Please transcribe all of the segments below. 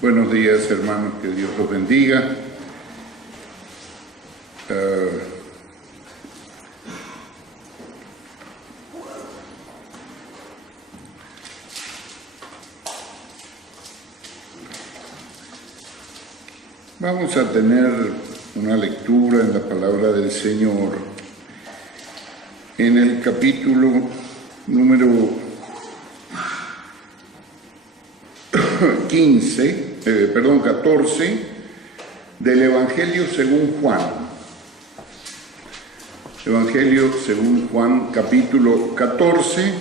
Buenos días, hermanos, que Dios los bendiga. Vamos a tener una lectura en la palabra del Señor en el capítulo número 14 del Evangelio según Juan. Evangelio según Juan, capítulo 14,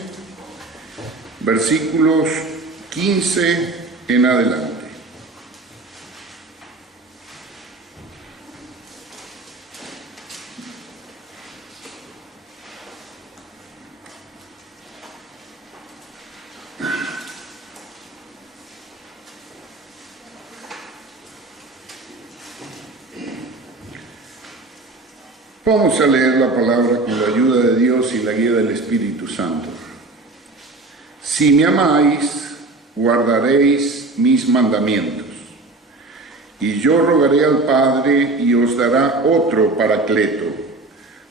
versículos 15 en adelante. Vamos a leer la palabra con la ayuda de Dios y la guía del Espíritu Santo. Si me amáis, guardaréis mis mandamientos. Y yo rogaré al Padre y os dará otro Paracleto,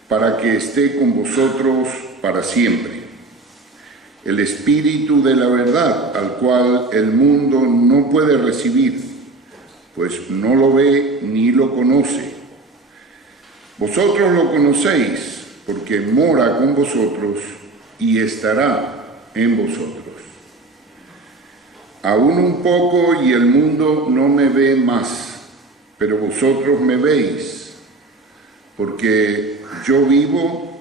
para que esté con vosotros para siempre. El Espíritu de la verdad, al cual el mundo no puede recibir, pues no lo ve ni lo conoce. Vosotros lo conocéis, porque mora con vosotros y estará en vosotros. Aún un poco y el mundo no me ve más, pero vosotros me veis, porque yo vivo,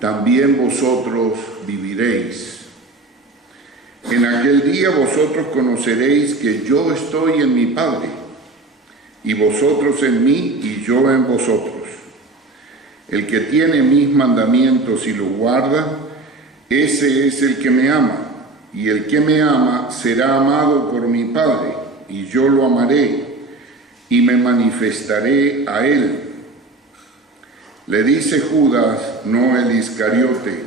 también vosotros viviréis. En aquel día vosotros conoceréis que yo estoy en mi Padre, y vosotros en mí y yo en vosotros. El que tiene mis mandamientos y los guarda, ese es el que me ama, y el que me ama será amado por mi Padre, y yo lo amaré, y me manifestaré a él. Le dice Judas, no el Iscariote: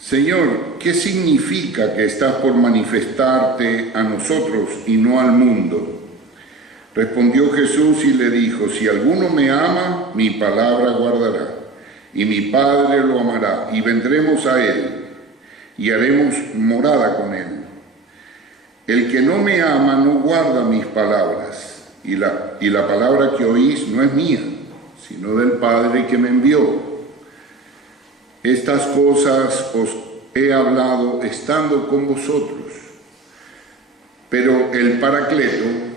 Señor, ¿qué significa que estás por manifestarte a nosotros y no al mundo? Respondió Jesús y le dijo: si alguno me ama, mi palabra guardará, y mi Padre lo amará, y vendremos a él, y haremos morada con él. El que no me ama no guarda mis palabras, y la palabra que oís no es mía, sino del Padre que me envió. Estas cosas os he hablado estando con vosotros, pero el Paracleto,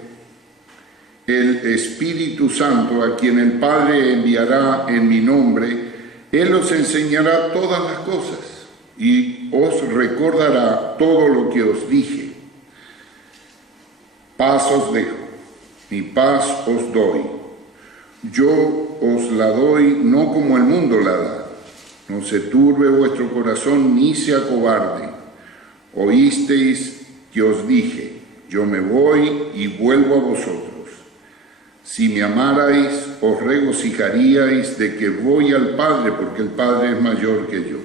el Espíritu Santo, a quien el Padre enviará en mi nombre, Él os enseñará todas las cosas y os recordará todo lo que os dije. Paz os dejo, mi paz os doy. Yo os la doy no como el mundo la da. No se turbe vuestro corazón ni se acobarde. Oísteis que os dije: yo me voy y vuelvo a vosotros. Si me amarais, os regocijaríais de que voy al Padre, porque el Padre es mayor que yo.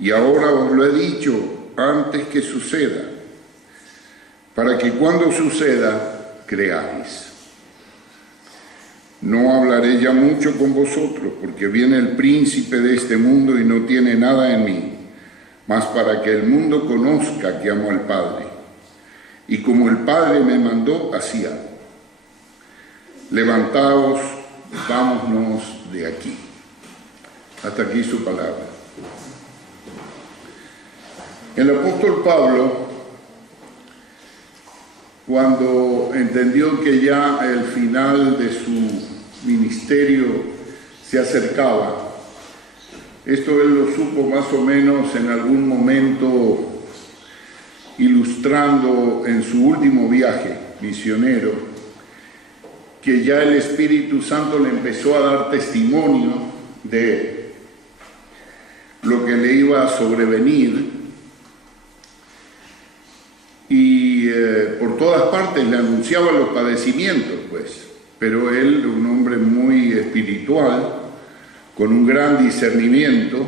Y ahora os lo he dicho antes que suceda, para que cuando suceda, creáis. No hablaré ya mucho con vosotros, porque viene el príncipe de este mundo y no tiene nada en mí, mas para que el mundo conozca que amo al Padre. Y como el Padre me mandó, así hago. Levantaos, vámonos de aquí. Hasta aquí su palabra. El apóstol Pablo, cuando entendió que ya el final de su ministerio se acercaba, esto él lo supo más o menos en algún momento, ilustrando en su último viaje misionero, que ya el Espíritu Santo le empezó a dar testimonio de lo que le iba a sobrevenir, y por todas partes le anunciaba los padecimientos, pues. Pero él, un hombre muy espiritual, con un gran discernimiento,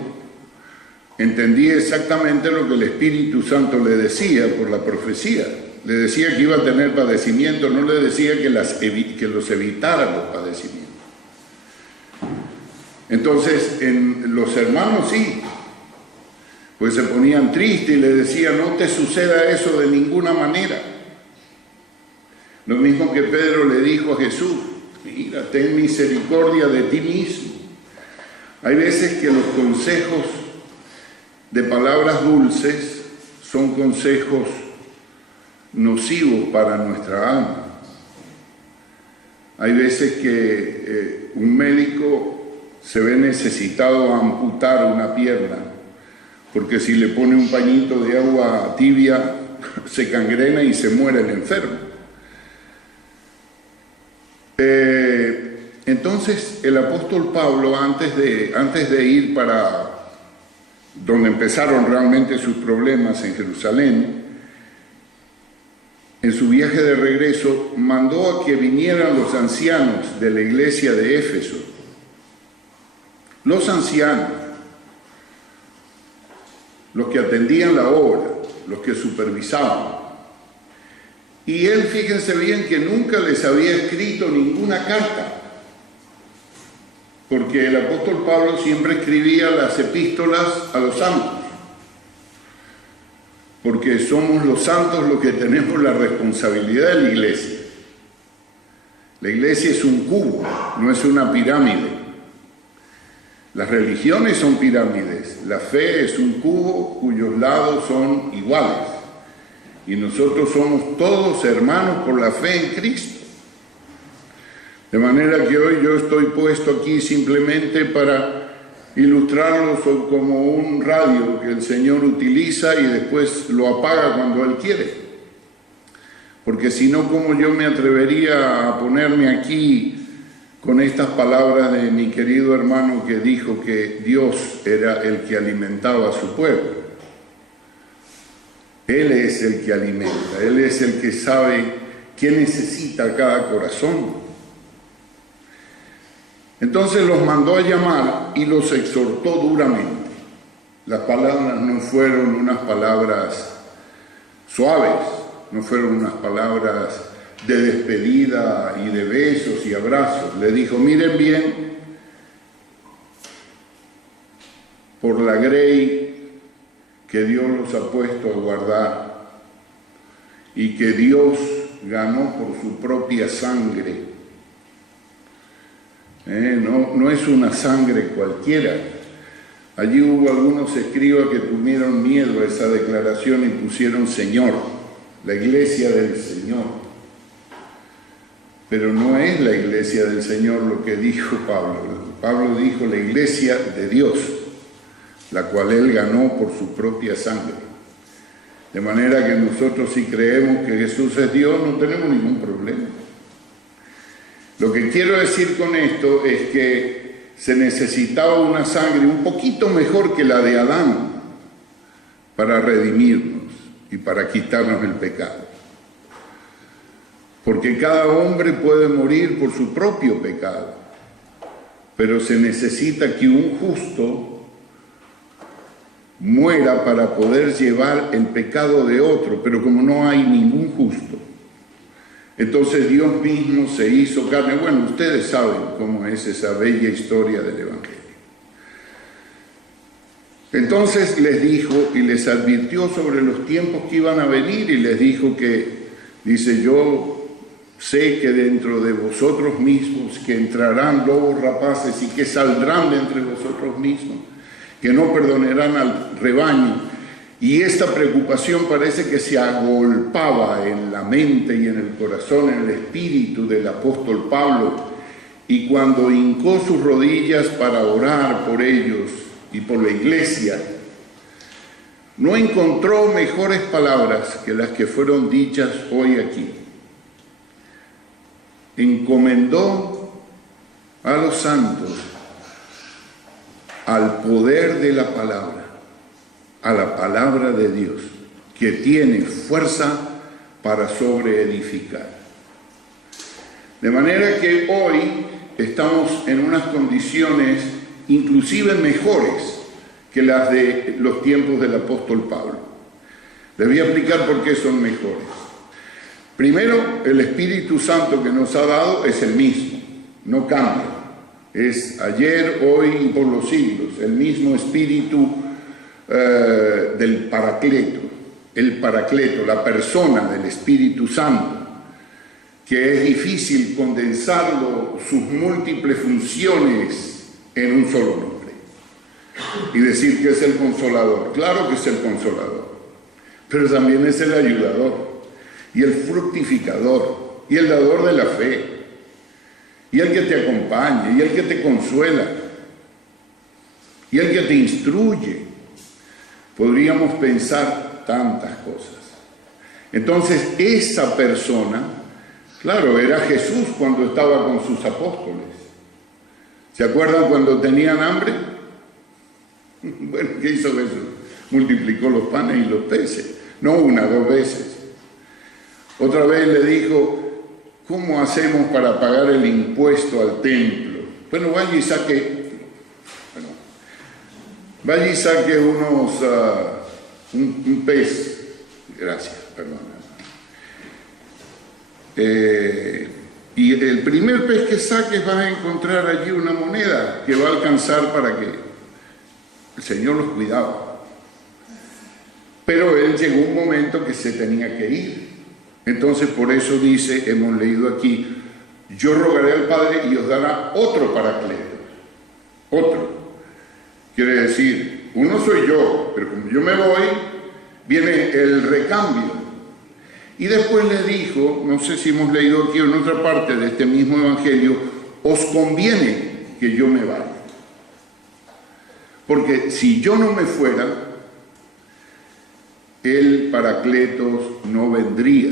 entendía exactamente lo que el Espíritu Santo le decía por la profecía. Le decía que iba a tener padecimiento, no le decía que los evitara los padecimientos. Entonces, los hermanos sí, pues se ponían tristes y le decían, no te suceda eso de ninguna manera. Lo mismo que Pedro le dijo a Jesús, mira, ten misericordia de ti mismo. Hay veces que los consejos de palabras dulces son consejos nocivos para nuestra alma. Hay veces que un médico se ve necesitado a amputar una pierna, porque si le pone un pañito de agua tibia, se cangrena y se muere el enfermo. Entonces, el apóstol Pablo, antes de ir para donde empezaron realmente sus problemas en Jerusalén, en su viaje de regreso, mandó a que vinieran los ancianos de la iglesia de Éfeso. Los ancianos, los que atendían la obra, los que supervisaban. Y él, fíjense bien, que nunca les había escrito ninguna carta, porque el apóstol Pablo siempre escribía las epístolas a los santos, porque somos los santos los que tenemos la responsabilidad de la iglesia. La iglesia es un cubo, no es una pirámide. Las religiones son pirámides, la fe es un cubo cuyos lados son iguales. Y nosotros somos todos hermanos por la fe en Cristo. De manera que hoy yo estoy puesto aquí simplemente para ilustrarlos como un radio que el Señor utiliza y después lo apaga cuando Él quiere. Porque si no, ¿cómo yo me atrevería a ponerme aquí con estas palabras de mi querido hermano que dijo que Dios era el que alimentaba a su pueblo? Él es el que alimenta, Él es el que sabe qué necesita cada corazón. Entonces los mandó a llamar y los exhortó duramente. Las palabras no fueron unas palabras suaves, no fueron unas palabras de despedida y de besos y abrazos. Le dijo, miren bien, por la grey que Dios los ha puesto a guardar y que Dios ganó por su propia sangre. No es una sangre cualquiera. Allí hubo algunos escribas que tuvieron miedo a esa declaración y pusieron Señor, la iglesia del Señor. Pero no es la iglesia del Señor lo que dijo Pablo. Pablo dijo la iglesia de Dios, la cual Él ganó por su propia sangre. De manera que nosotros, si creemos que Jesús es Dios, no tenemos ningún problema. Lo que quiero decir con esto es que se necesitaba una sangre un poquito mejor que la de Adán para redimirnos y para quitarnos el pecado. Porque cada hombre puede morir por su propio pecado, pero se necesita que un justo muera para poder llevar el pecado de otro, pero como no hay ningún justo, entonces Dios mismo se hizo carne. Bueno, ustedes saben cómo es esa bella historia del Evangelio. Entonces les dijo y les advirtió sobre los tiempos que iban a venir y les dijo que, dice, yo sé que dentro de vosotros mismos que entrarán lobos rapaces y que saldrán de entre vosotros mismos, que no perdonarán al rebaño. Y esta preocupación parece que se agolpaba en la mente y en el corazón, en el espíritu del apóstol Pablo. Y cuando hincó sus rodillas para orar por ellos y por la iglesia, no encontró mejores palabras que las que fueron dichas hoy aquí. Encomendó a los santos al poder de la palabra, a la palabra de Dios, que tiene fuerza para sobreedificar. De manera que hoy estamos en unas condiciones inclusive mejores que las de los tiempos del apóstol Pablo. Les voy a explicar por qué son mejores. Primero, el Espíritu Santo que nos ha dado es el mismo, no cambia. Es ayer, hoy y por los siglos, el mismo Espíritu del Paracleto. El Paracleto, la persona del Espíritu Santo, que es difícil condensarlo, sus múltiples funciones en un solo nombre. Y decir que es el Consolador. Claro que es el Consolador, pero también es el ayudador, y el fructificador, y el dador de la fe, y el que te acompaña, y el que te consuela, y el que te instruye. Podríamos pensar tantas cosas. Entonces, esa persona, claro, era Jesús cuando estaba con sus apóstoles. ¿Se acuerdan cuando tenían hambre? Bueno, ¿qué hizo Jesús? Multiplicó los panes y los peces. No una, dos veces. Otra vez le dijo, ¿cómo hacemos para pagar el impuesto al templo? Bueno, vaya y saque un pez. Gracias, perdón. Y el primer pez que saques vas a encontrar allí una moneda que va a alcanzar para que el Señor los cuidaba. Pero él llegó un momento que se tenía que ir. Entonces por eso dice, hemos leído aquí, yo rogaré al Padre y os dará otro Paracleto. Otro. Quiere decir, uno soy yo, pero como yo me voy, viene el recambio. Y después le dijo, no sé si hemos leído aquí o en otra parte de este mismo evangelio, os conviene que yo me vaya. Porque si yo no me fuera, el Paracletos no vendría.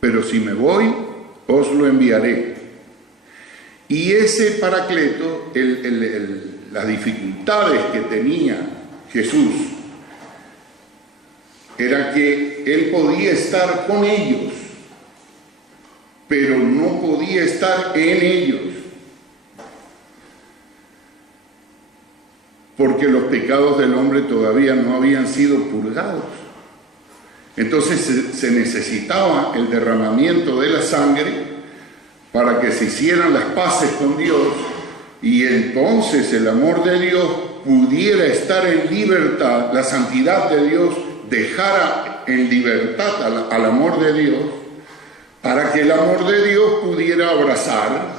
Pero si me voy, os lo enviaré. Y ese Paracleto, las dificultades que tenía Jesús, era que él podía estar con ellos, pero no podía estar en ellos, porque los pecados del hombre todavía no habían sido purgados. Entonces se necesitaba el derramamiento de la sangre para que se hicieran las paces con Dios, y entonces el amor de Dios pudiera estar en libertad, la santidad de Dios dejara en libertad al amor de Dios, para que el amor de Dios pudiera abrazar,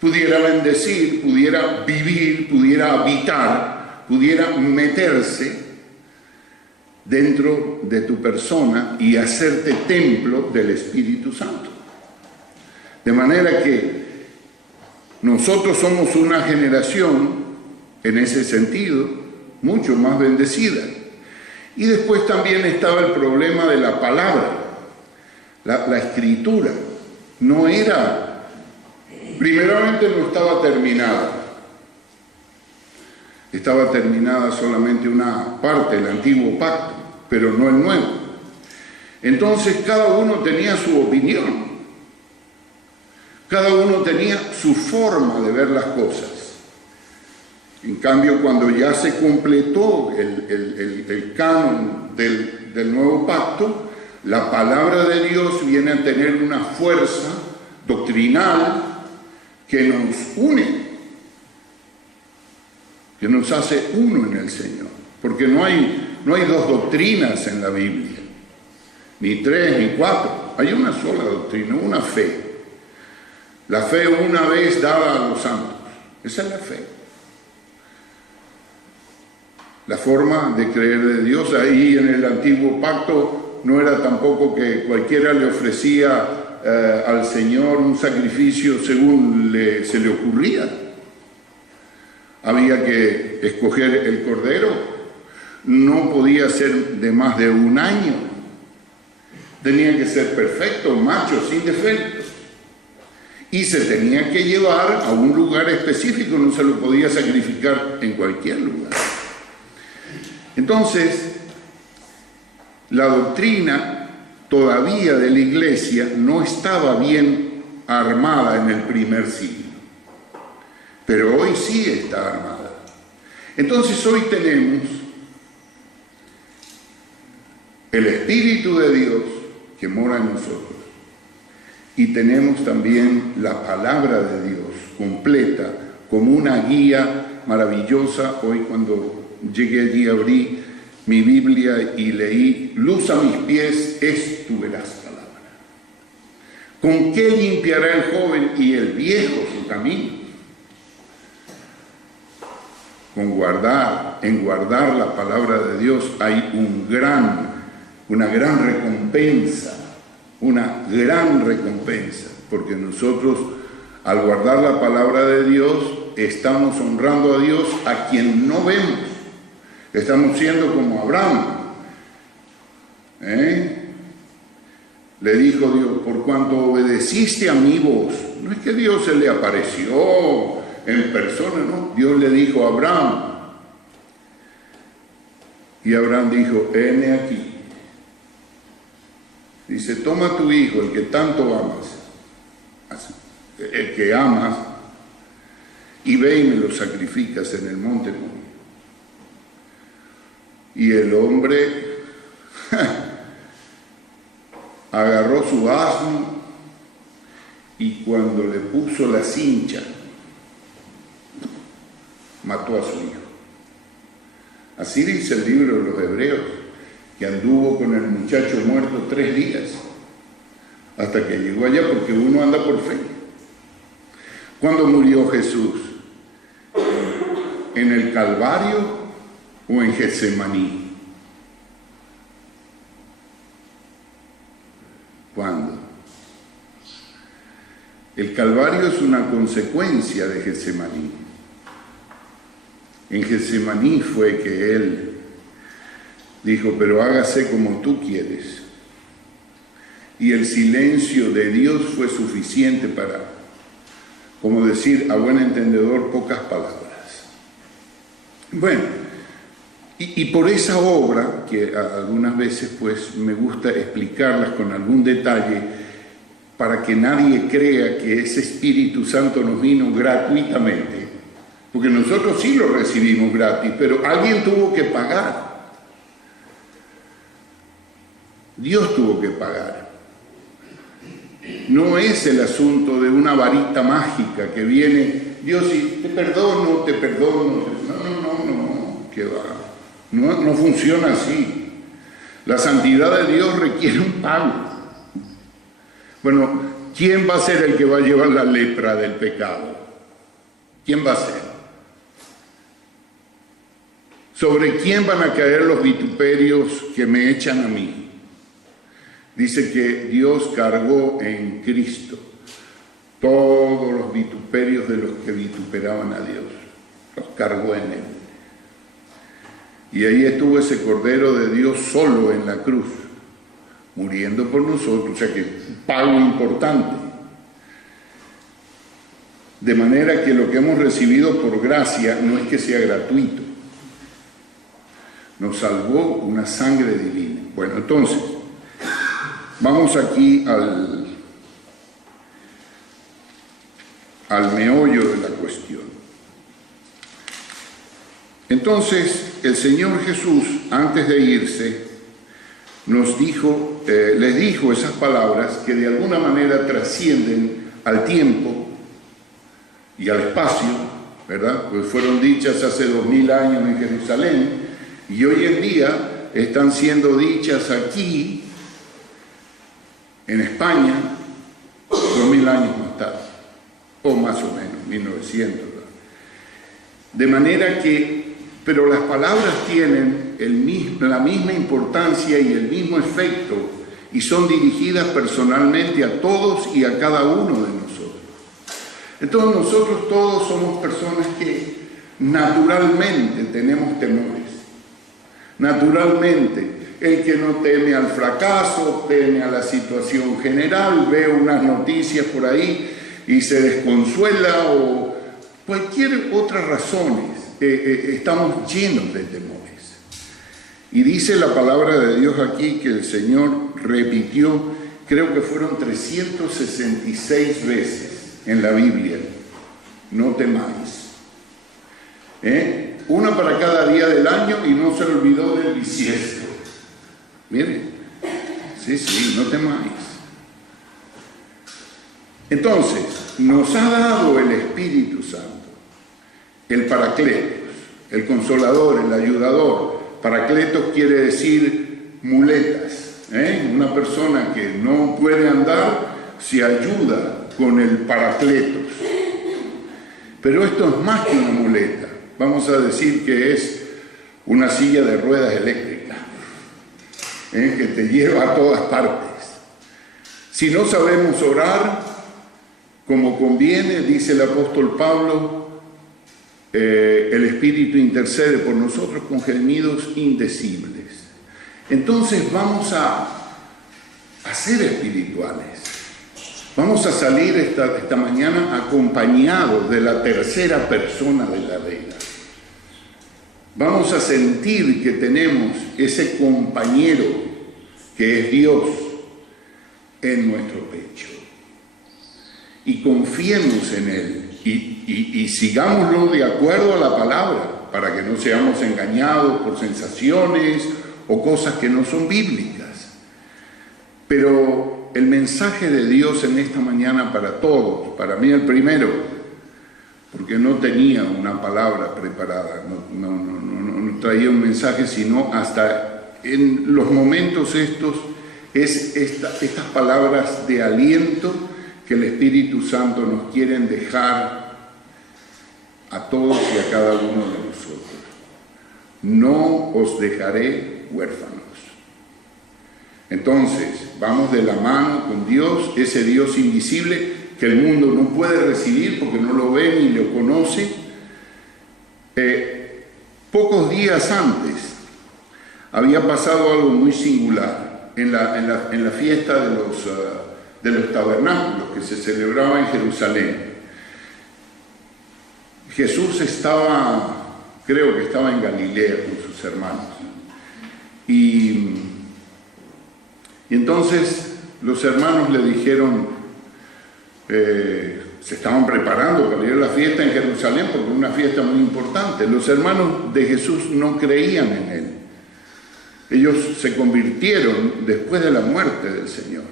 pudiera bendecir, pudiera vivir, pudiera habitar, pudiera meterse dentro de tu persona y hacerte templo del Espíritu Santo. De manera que nosotros somos una generación, en ese sentido, mucho más bendecida. Y después también estaba el problema de la palabra. La escritura no era, primeramente no estaba terminada. Estaba terminada solamente una parte del antiguo pacto, pero no el nuevo. Entonces cada uno tenía su opinión. Cada uno tenía su forma de ver las cosas. En cambio, cuando ya se completó el canon del nuevo pacto, la palabra de Dios viene a tener una fuerza doctrinal que nos une, que nos hace uno en el Señor. Porque no hay dos doctrinas en la Biblia, ni tres, ni cuatro. Hay una sola doctrina, una fe. La fe una vez dada a los santos. Esa es la fe. La forma de creer de Dios. Ahí en el antiguo pacto no era tampoco que cualquiera le ofrecía al Señor un sacrificio según se le ocurría. Había que escoger el cordero. No podía ser de más de un año. Tenía que ser perfecto, macho, sin defectos. Y se tenía que llevar a un lugar específico, no se lo podía sacrificar en cualquier lugar. Entonces, la doctrina todavía de la Iglesia no estaba bien armada en el primer siglo, pero hoy sí está armada. Entonces hoy tenemos el Espíritu de Dios que mora en nosotros y tenemos también la palabra de Dios completa como una guía maravillosa. Hoy cuando llegué allí abrí mi Biblia y leí: luz a mis pies es tu veraz palabra. ¿Con qué limpiará el joven y el viejo su camino? En guardar la palabra de Dios hay una gran recompensa, porque nosotros al guardar la palabra de Dios estamos honrando a Dios a quien no vemos. Estamos siendo como Abraham. Le dijo Dios: por cuanto obedeciste a mi voz. No es que Dios se le apareció en persona, no. Dios le dijo a Abraham. Y Abraham dijo: heme aquí. Dice: toma a tu hijo, el que tanto amas, el que amas, y ve y me lo sacrificas en el monte Moria. Y el hombre agarró su asno y cuando le puso la cincha, mató a su hijo. Así dice el libro de los Hebreos, que anduvo con el muchacho muerto 3 días, hasta que llegó allá, porque uno anda por fe. ¿Cuándo murió Jesús? ¿En el Calvario o en Getsemaní? ¿Cuándo? El Calvario es una consecuencia de Getsemaní. En Getsemaní fue que él dijo: pero hágase como tú quieres. Y el silencio de Dios fue suficiente para, como decir a buen entendedor, pocas palabras. Bueno, y por esa obra, que algunas veces pues me gusta explicarlas con algún detalle, para que nadie crea que ese Espíritu Santo nos vino gratuitamente, porque nosotros sí lo recibimos gratis, pero alguien tuvo que pagar. Dios tuvo que pagar. No es el asunto de una varita mágica que viene, Dios, y te perdono. No, que va. No funciona así. La santidad de Dios requiere un pago. Bueno, ¿quién va a ser el que va a llevar la lepra del pecado? ¿Quién va a ser? ¿Sobre quién van a caer los vituperios que me echan a mí? Dice que Dios cargó en Cristo todos los vituperios de los que vituperaban a Dios. Los cargó en Él. Y ahí estuvo ese Cordero de Dios solo en la cruz, muriendo por nosotros. O sea que un pago importante. De manera que lo que hemos recibido por gracia no es que sea gratuito. Nos salvó una sangre divina. Bueno, entonces, vamos aquí al meollo de la cuestión. Entonces, el Señor Jesús, antes de irse, les dijo esas palabras que de alguna manera trascienden al tiempo y al espacio, ¿verdad? Pues fueron dichas hace 2000 años en Jerusalén y hoy en día están siendo dichas aquí, en España, 2000 años más tarde, o más o menos, 1900. ¿Verdad? De manera que, pero las palabras tienen la misma importancia y el mismo efecto y son dirigidas personalmente a todos y a cada uno de nosotros. Entonces nosotros todos somos personas que naturalmente tenemos temores. Naturalmente, el que no teme al fracaso, teme a la situación general, ve unas noticias por ahí y se desconsuela o cualquier otra razón. Estamos llenos de temores. Y dice la palabra de Dios aquí que el Señor repitió, creo que fueron 366 veces en la Biblia: no temáis. una para cada día del año y no se olvidó del bisiesto. Miren, sí, no temáis. Entonces, nos ha dado el Espíritu Santo, el Paracletos, el Consolador, el Ayudador. Paracletos quiere decir muletas. Una persona que no puede andar se ayuda con el Paracletos. Pero esto es más que una muleta. Vamos a decir que es una silla de ruedas eléctricas, que te lleva a todas partes. Si no sabemos orar como conviene, dice el apóstol Pablo, el Espíritu intercede por nosotros con gemidos indecibles. Entonces vamos a ser espirituales. Vamos a salir esta mañana acompañados de la tercera persona de la regla. Vamos a sentir que tenemos ese compañero que es Dios en nuestro pecho. Y confiemos en Él y sigámoslo de acuerdo a la palabra, para que no seamos engañados por sensaciones o cosas que no son bíblicas. Pero el mensaje de Dios en esta mañana para todos, para mí el primero, porque no tenía una palabra preparada, no traía un mensaje, sino hasta en los momentos estos, es estas palabras de aliento que el Espíritu Santo nos quiere dejar a todos y a cada uno de nosotros. No os dejaré huérfanos. Entonces, vamos de la mano con Dios, ese Dios invisible que el mundo no puede recibir porque no lo ve ni lo conoce. Pocos días antes había pasado algo muy singular en la fiesta de los tabernáculos que se celebraba en Jerusalén. Jesús creo que estaba en Galilea con sus hermanos. Y entonces los hermanos le dijeron, se estaban preparando para ir a la fiesta en Jerusalén porque era una fiesta muy importante. Los hermanos de Jesús no creían en Él. Ellos se convirtieron después de la muerte del Señor,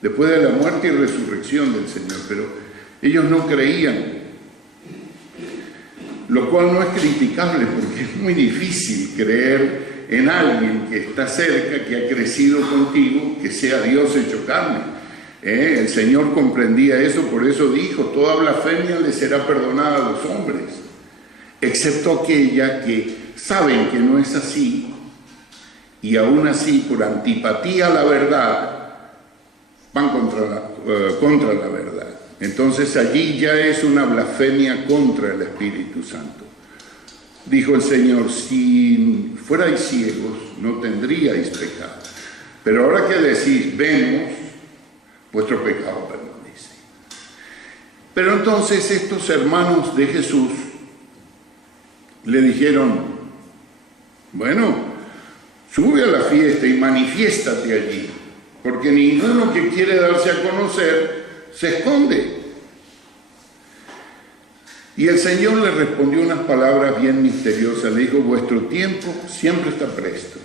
después de la muerte y resurrección del Señor, pero ellos no creían, lo cual no es criticable porque es muy difícil creer en alguien que está cerca, que ha crecido contigo, que sea Dios hecho carne. El Señor comprendía eso, por eso dijo, toda blasfemia le será perdonada a los hombres, excepto aquella que saben que no es así, y aún así, por antipatía a la verdad, van contra la verdad. Entonces allí ya es una blasfemia contra el Espíritu Santo. Dijo el Señor, si fuerais ciegos, no tendríais pecado. Pero ahora que decís, vemos, vuestro pecado permanece. Pero entonces estos hermanos de Jesús le dijeron, bueno, sube a la fiesta y manifiéstate allí, porque ninguno que quiere darse a conocer se esconde. Y el Señor le respondió unas palabras bien misteriosas. Le dijo, vuestro tiempo siempre está presto,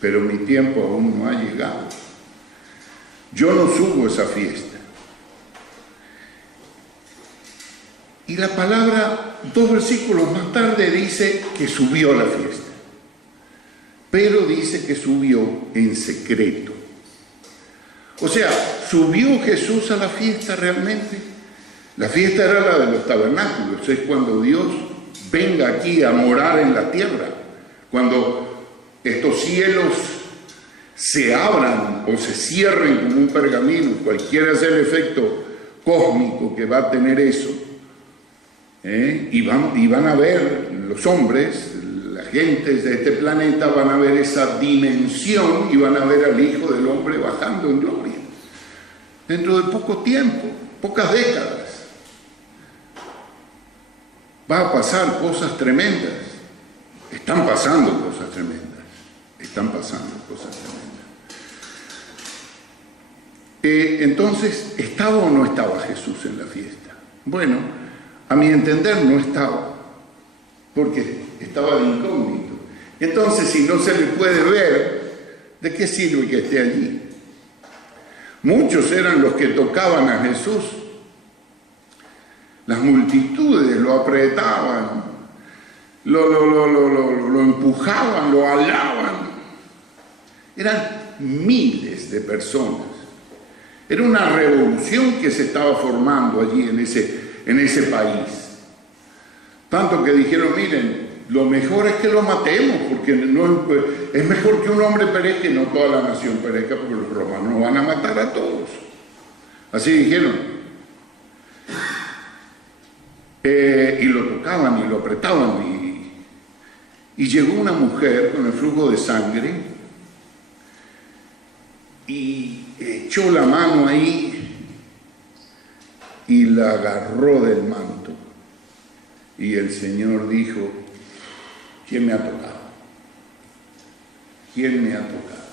pero mi tiempo aún no ha llegado. Yo no subo a esa fiesta. Y la palabra, 2 versículos más tarde, dice que subió a la fiesta. Pero dice que subió en secreto. O sea, ¿subió Jesús a la fiesta realmente? La fiesta era la de los tabernáculos, es cuando Dios venga aquí a morar en la tierra, cuando estos cielos se abran o se cierren como un pergamino, cualquiera sea el efecto cósmico que va a tener eso, y van a ver los hombres, las gentes de este planeta van a ver esa dimensión y van a ver al Hijo del Hombre bajando en gloria, dentro de poco tiempo, pocas décadas. Va a pasar cosas tremendas. Están pasando cosas tremendas. Están pasando cosas tremendas. Entonces, ¿estaba o no estaba Jesús en la fiesta? Bueno, a mi entender no estaba. porque estaba de incógnito. Entonces, si no se le puede ver, ¿de qué sirve que esté allí? Muchos eran los que tocaban a Jesús. Las multitudes lo apretaban, lo empujaban, lo alaban. Eran miles de personas. Era una revolución que se estaba formando allí en ese país. Tanto que dijeron, miren, lo mejor es que lo matemos, porque es mejor que un hombre perezca y no toda la nación perezca, porque los romanos nos van a matar a todos. Así dijeron. Y lo tocaban y lo apretaban. Y llegó una mujer con el flujo de sangre y echó la mano ahí y la agarró del manto. Y el Señor dijo, ¿quién me ha tocado? ¿Quién me ha tocado?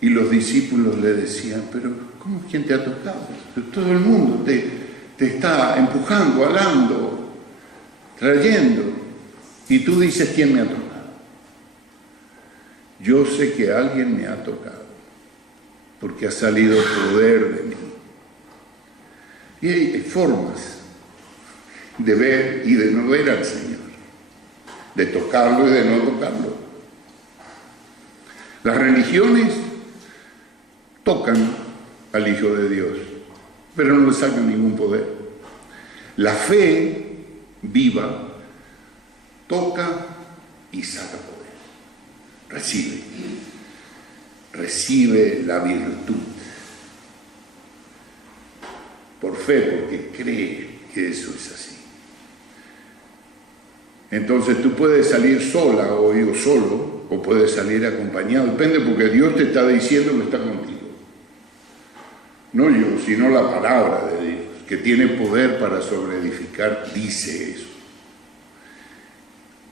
Y los discípulos le decían, pero ¿cómo quién te ha tocado? Todo el mundo te está empujando, alando, trayendo. Y tú dices, ¿quién me ha tocado? Yo sé que alguien me ha tocado, porque ha salido poder de mí. Y hay formas de ver y de no ver al Señor, de tocarlo y de no tocarlo. Las religiones tocan al Hijo de Dios, pero no le sacan ningún poder. La fe viva toca y saca poder. Recibe la virtud. Por fe, porque cree que eso es así. Entonces tú puedes salir sola o solo, o puedes salir acompañado, depende, porque Dios te está diciendo que está contigo. No yo, sino la palabra de Dios, que tiene poder para sobreedificar, dice eso.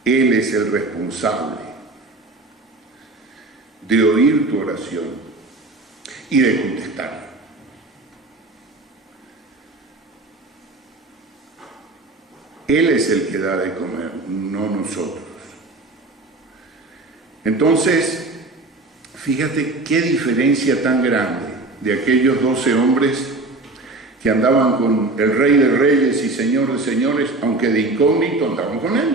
Él es el responsable de oír tu oración y de contestarla. Él es el que da de comer, no nosotros. Entonces, fíjate qué diferencia tan grande de aquellos 12 hombres que andaban con el Rey de Reyes y Señor de Señores, aunque de incógnito andaban con Él.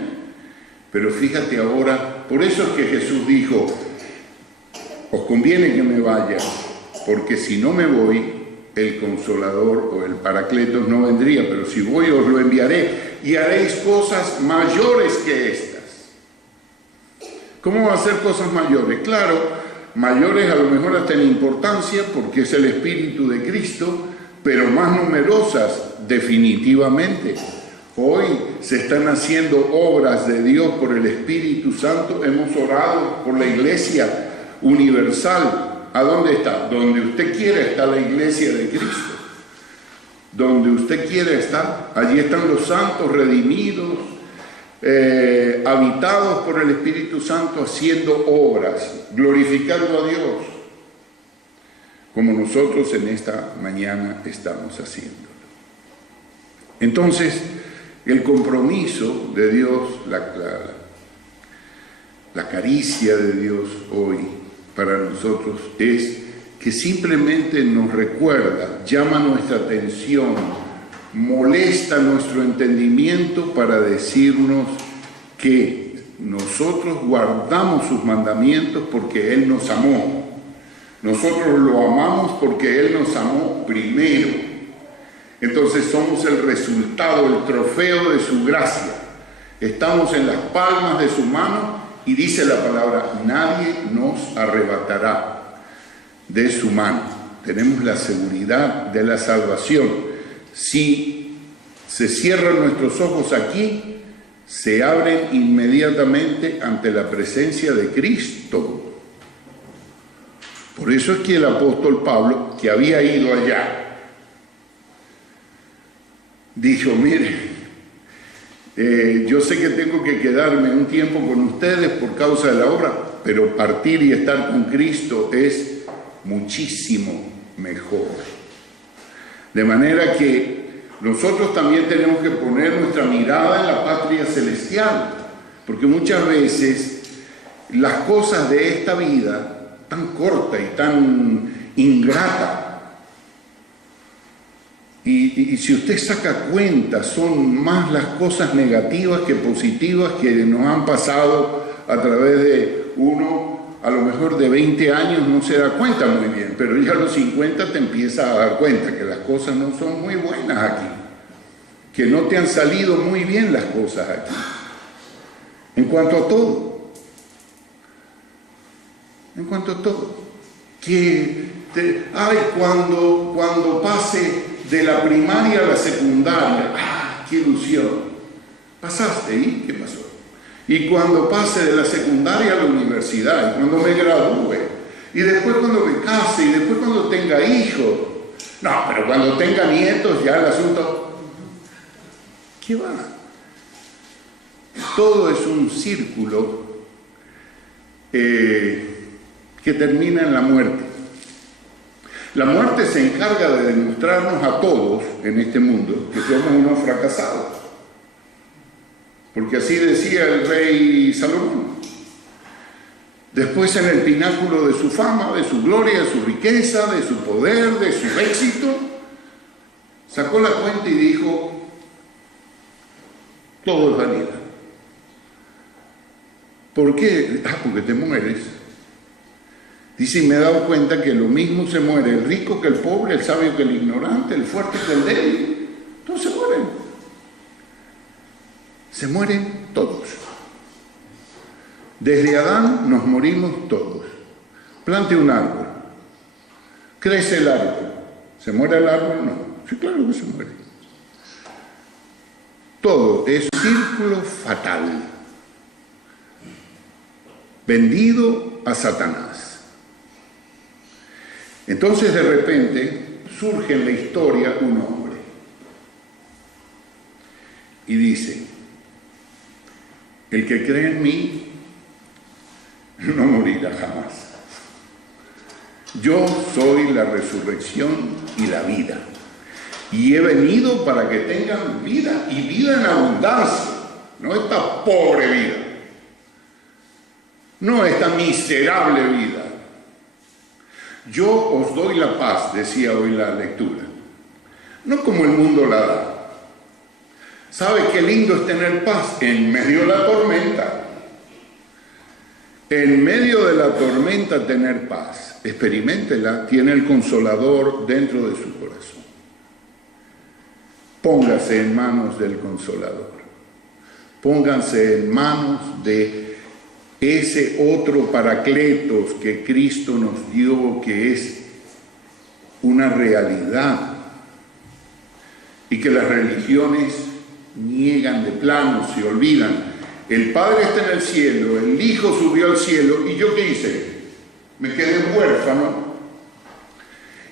Pero fíjate ahora, por eso es que Jesús dijo, os conviene que me vaya, porque si no me voy, el Consolador o el Paracletos no vendría, pero si voy os lo enviaré y haréis cosas mayores que estas. ¿Cómo va a ser cosas mayores? Claro, mayores a lo mejor hasta en importancia, porque es el Espíritu de Cristo, pero más numerosas definitivamente. Hoy se están haciendo obras de Dios por el Espíritu Santo. Hemos orado por la Iglesia universal. ¿A dónde está? Donde usted quiera está la Iglesia de Cristo. Donde usted quiera estar, allí están los santos redimidos, habitados por el Espíritu Santo, haciendo obras, glorificando a Dios, como nosotros en esta mañana estamos haciéndolo. Entonces, el compromiso de Dios, la caricia de Dios hoy para nosotros es que simplemente nos recuerda, llama nuestra atención, molesta nuestro entendimiento para decirnos que nosotros guardamos sus mandamientos porque Él nos amó. Nosotros lo amamos porque Él nos amó primero. Entonces somos el resultado, el trofeo de su gracia. Estamos en las palmas de su mano y dice la palabra, nadie nos arrebatará de su mano. Tenemos la seguridad de la salvación. Si se cierran nuestros ojos aquí, se abren inmediatamente ante la presencia de Cristo. Por eso es que el apóstol Pablo, que había ido allá, dijo, mire, yo sé que tengo que quedarme un tiempo con ustedes por causa de la obra, pero partir y estar con Cristo es muchísimo mejor. De manera que nosotros también tenemos que poner nuestra mirada en la patria celestial, porque muchas veces las cosas de esta vida, tan corta y tan ingrata, y si usted saca cuenta, son más las cosas negativas que positivas que nos han pasado a través de uno, a lo mejor de 20 años no se da cuenta muy bien, pero ya a los 50 te empiezas a dar cuenta que las cosas no son muy buenas aquí, que no te han salido muy bien las cosas aquí, en cuanto a todo, cuando pase de la primaria a la secundaria, ¡qué ilusión! ¿Pasaste? ¿Y qué pasó? Y cuando pase de la secundaria a la universidad, y cuando me gradúe, y después cuando me case, y después cuando tenga hijos. No, pero cuando tenga nietos ya el asunto... ¿Qué va? Todo es un círculo que termina en la muerte. La muerte se encarga de demostrarnos a todos en este mundo que somos unos fracasados. Porque así decía el rey Salomón. Después, en el pináculo de su fama, de su gloria, de su riqueza, de su poder, de su éxito, sacó la cuenta y dijo: todo es vanidad. ¿Por qué? Porque te mueres. Dice, y me he dado cuenta que lo mismo se muere el rico que el pobre, el sabio que el ignorante, el fuerte que el débil. Todos se mueren. Se mueren todos. Desde Adán nos morimos todos. Plante un árbol. Crece el árbol. ¿Se muere el árbol? No. Sí, claro que se muere. Todo es círculo fatal. Vendido a Satanás. Entonces de repente surge en la historia un hombre y dice: el que cree en mí no morirá jamás. Yo soy la resurrección y la vida, y he venido para que tengan vida, y vida en abundancia, no esta pobre vida, no esta miserable vida. Yo os doy la paz, decía hoy la lectura, no como el mundo la da. ¿Sabe qué lindo es tener paz en medio de la tormenta? En medio de la tormenta tener paz. Experiméntela, tiene el Consolador dentro de su corazón. Póngase en manos del Consolador. Pónganse en manos de ese otro Paracletos que Cristo nos dio, que es una realidad y que las religiones niegan de plano, se olvidan. El Padre está en el cielo, el Hijo subió al cielo, ¿y yo qué hice? Me quedé huérfano.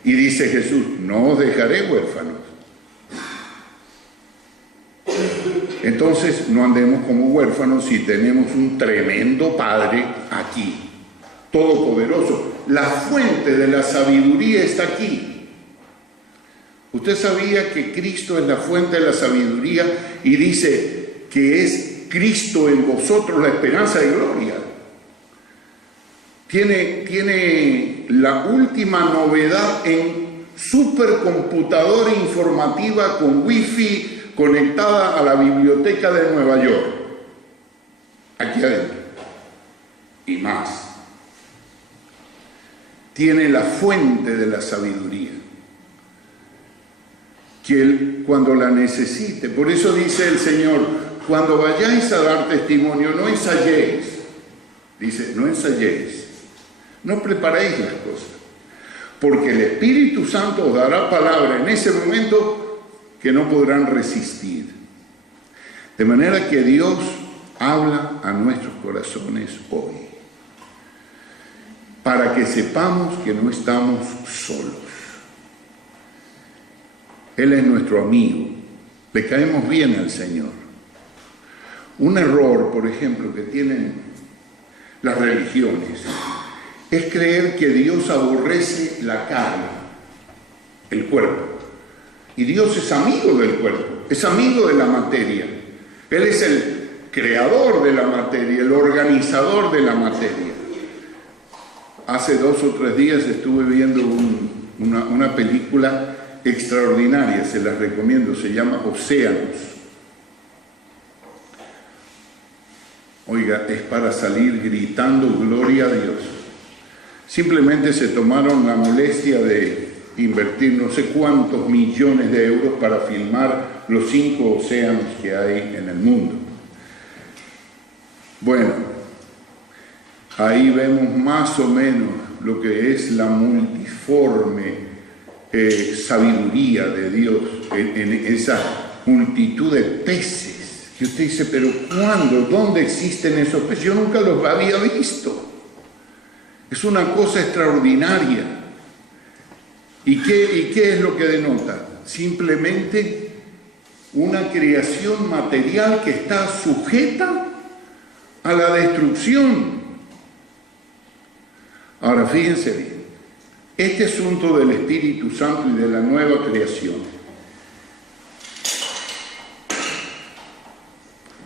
Y dice Jesús: no os dejaré huérfanos. Entonces no andemos como huérfanos si tenemos un tremendo Padre aquí, todopoderoso. La fuente de la sabiduría está aquí. Usted sabía que Cristo es la fuente de la sabiduría y dice que es Cristo en vosotros la esperanza y gloria. Tiene la última novedad en supercomputadora informativa con wifi conectada a la biblioteca de Nueva York, aquí adentro, y más. Tiene la fuente de la sabiduría, que él, cuando la necesite, por eso dice el Señor: cuando vayáis a dar testimonio, no ensayéis, dice, no ensayéis, no preparéis las cosas, porque el Espíritu Santo os dará palabra en ese momento que no podrán resistir. De manera que Dios habla a nuestros corazones hoy, para que sepamos que no estamos solos. Él es nuestro amigo, le caemos bien al Señor. Un error, por ejemplo, que tienen las religiones es creer que Dios aborrece la carne, el cuerpo, Y Dios es amigo del cuerpo, es amigo de la materia. Él es el creador de la materia, el organizador de la materia. Hace 2 o 3 días estuve viendo una película extraordinaria, se las recomiendo, se llama Océanos. Oiga, es para salir gritando gloria a Dios. Simplemente se tomaron la molestia de invertir no sé cuántos millones de euros para filmar los 5 océanos que hay en el mundo. Bueno, ahí vemos más o menos lo que es la multiforme sabiduría de Dios en esa multitud de peces. Y usted dice, pero ¿cuándo? ¿Dónde existen esos peces? Yo nunca los había visto. Es una cosa extraordinaria. ¿Y qué es lo que denota? Simplemente una creación material que está sujeta a la destrucción. Ahora, fíjense bien, este asunto del Espíritu Santo y de la nueva creación,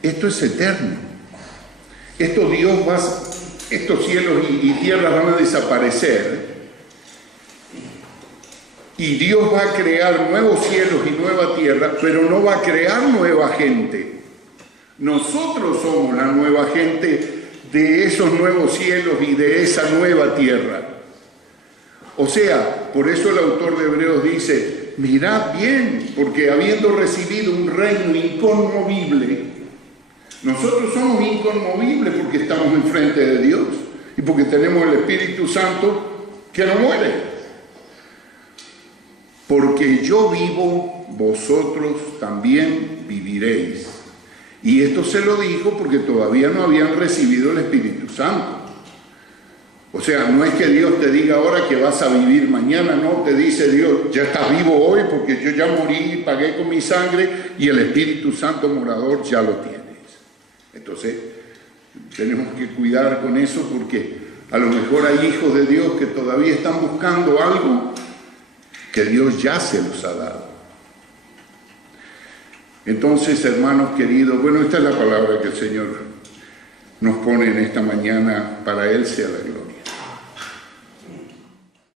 esto es eterno. Estos cielos y tierras van a desaparecer y Dios va a crear nuevos cielos y nueva tierra, pero no va a crear nueva gente. Nosotros somos la nueva gente de esos nuevos cielos y de esa nueva tierra. O sea, por eso el autor de Hebreos dice, mirad bien, porque habiendo recibido un reino inconmovible, nosotros somos inconmovibles porque estamos enfrente de Dios y porque tenemos el Espíritu Santo que no muere. Porque yo vivo, vosotros también viviréis. Y esto se lo dijo porque todavía no habían recibido el Espíritu Santo. O sea, no es que Dios te diga ahora que vas a vivir mañana, no, te dice Dios, ya estás vivo hoy porque yo ya morí, pagué con mi sangre y el Espíritu Santo morador ya lo tienes. Entonces, tenemos que cuidar con eso porque a lo mejor hay hijos de Dios que todavía están buscando algo que Dios ya se los ha dado. Entonces, hermanos queridos, bueno, esta es la palabra que el Señor nos pone en esta mañana, para Él sea la gloria.